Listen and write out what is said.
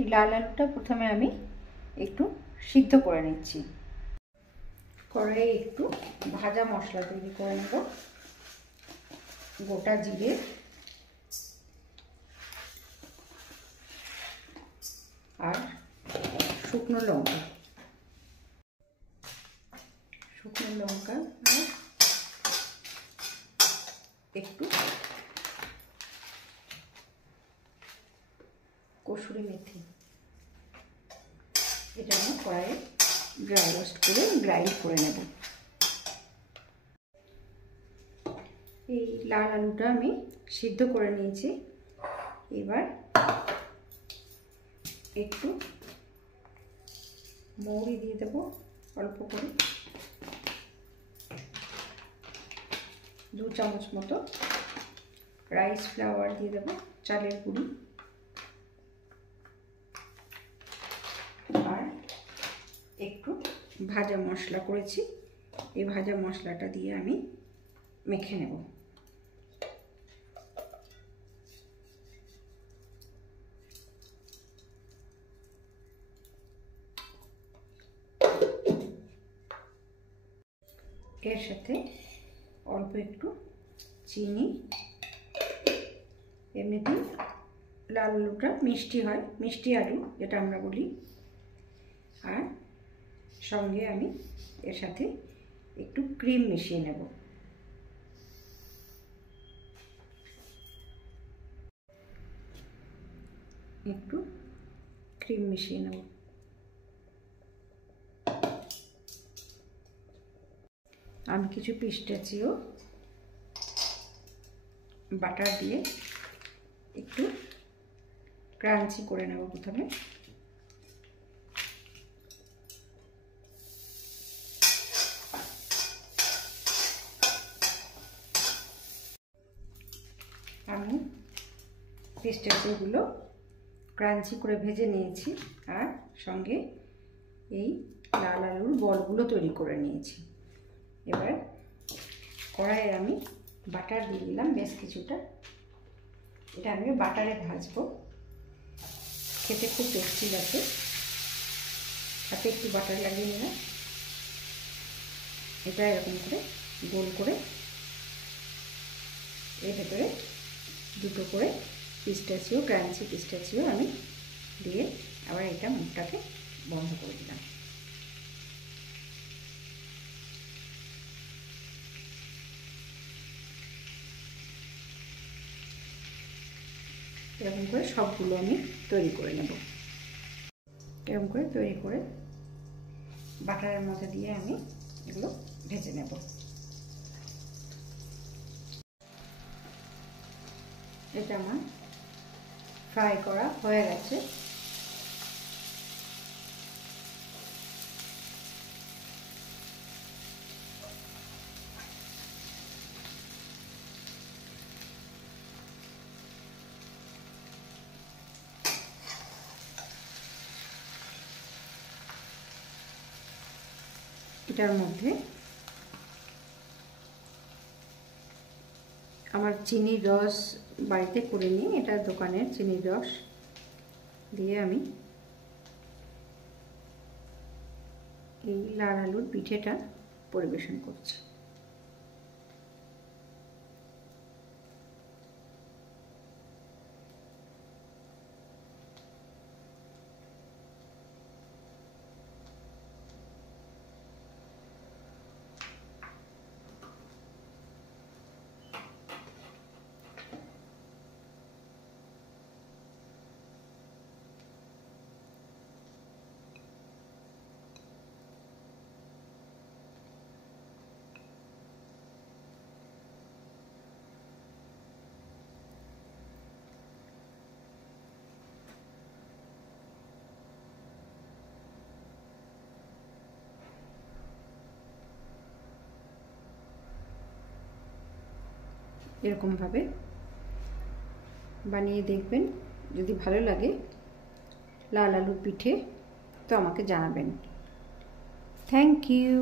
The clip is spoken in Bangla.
এই লাল আলুটা প্রথমে আমি একটু সিদ্ধ করে নিচ্ছি। কড়াইয়ে একটু ভাজা মশলা তৈরি করে নেব। গোটা জিরে, আর শুকনো লঙ্কা, আর একটু কসুরি মেথি। এটা আমি কড়াইয়ে ড্রাই রোস্ট করে গ্রাইন্ড করে নেব। এই লাল আলুটা আমি সিদ্ধ করে নিয়েছি। এবার একটু মৌরি দিয়ে দেবো অল্প করে, 2 চামচ মতো রাইস ফ্লাওয়ার দিয়ে দেবো, চালের গুঁড়ি, আর একটু ভাজা মশলা করেছি। এই ভাজা মশলাটা দিয়ে আমি মেখে নেব। এর সাথে অল্প একটু চিনি, এমনিতেই লাল আলুটা মিষ্টি হয়, মিষ্টি আলু যেটা আমরা বলি। আর সঙ্গে আমি এর সাথে একটু ক্রিম মিশিয়ে নেব। একটু ক্রিম মিশিয়ে নেব। আমি কিছু পিস্তাচিও বাটার দিয়ে একটু ক্রাঞ্চি করে নেব প্রথমে। আমি পিস্তাচিওগুলো ক্রাঞ্চি করে ভেজে নিয়েছি, আর সঙ্গে এই লাল আলুর বলগুলো তৈরি করে নিয়েছি। এবার কড়াইয়ে আমি বাটার দিয়ে দিলাম বেশ কিছুটা। এটা আমি বাটারে ভাজবো, খেতে খুব টেস্টি লাগে। হাতে একটু বাটার লাগিয়ে নিলাম। এটা এরকম করে গোল করে এর ভেতরে 2টো করে পিস্তাচিও, ক্রাঞ্চি পিস্তাচিও আমি দিয়ে আবার এটা মুখটাকে বন্ধ করে দিলাম। এরকম করে সবগুলো আমি তৈরি করে নেব। এরকম করে তৈরি করে বাটারের মধ্যে দিয়ে আমি এগুলো ভেজে নেব। এটা আমার ফ্রাই করা হয়ে গেছে। এটার মধ্যে আমার চিনির রস বাড়িতে করে নিই, এটা দোকানের চিনির রস দিয়ে আমি এই লাল আলুর পিঠেটা পরিবেশন করছি। এরকমভাবে বানিয়ে দেখবেন। যদি ভালো লাগে লাল আলুর পিঠে তো আমাকে জানাবেন। Thank you.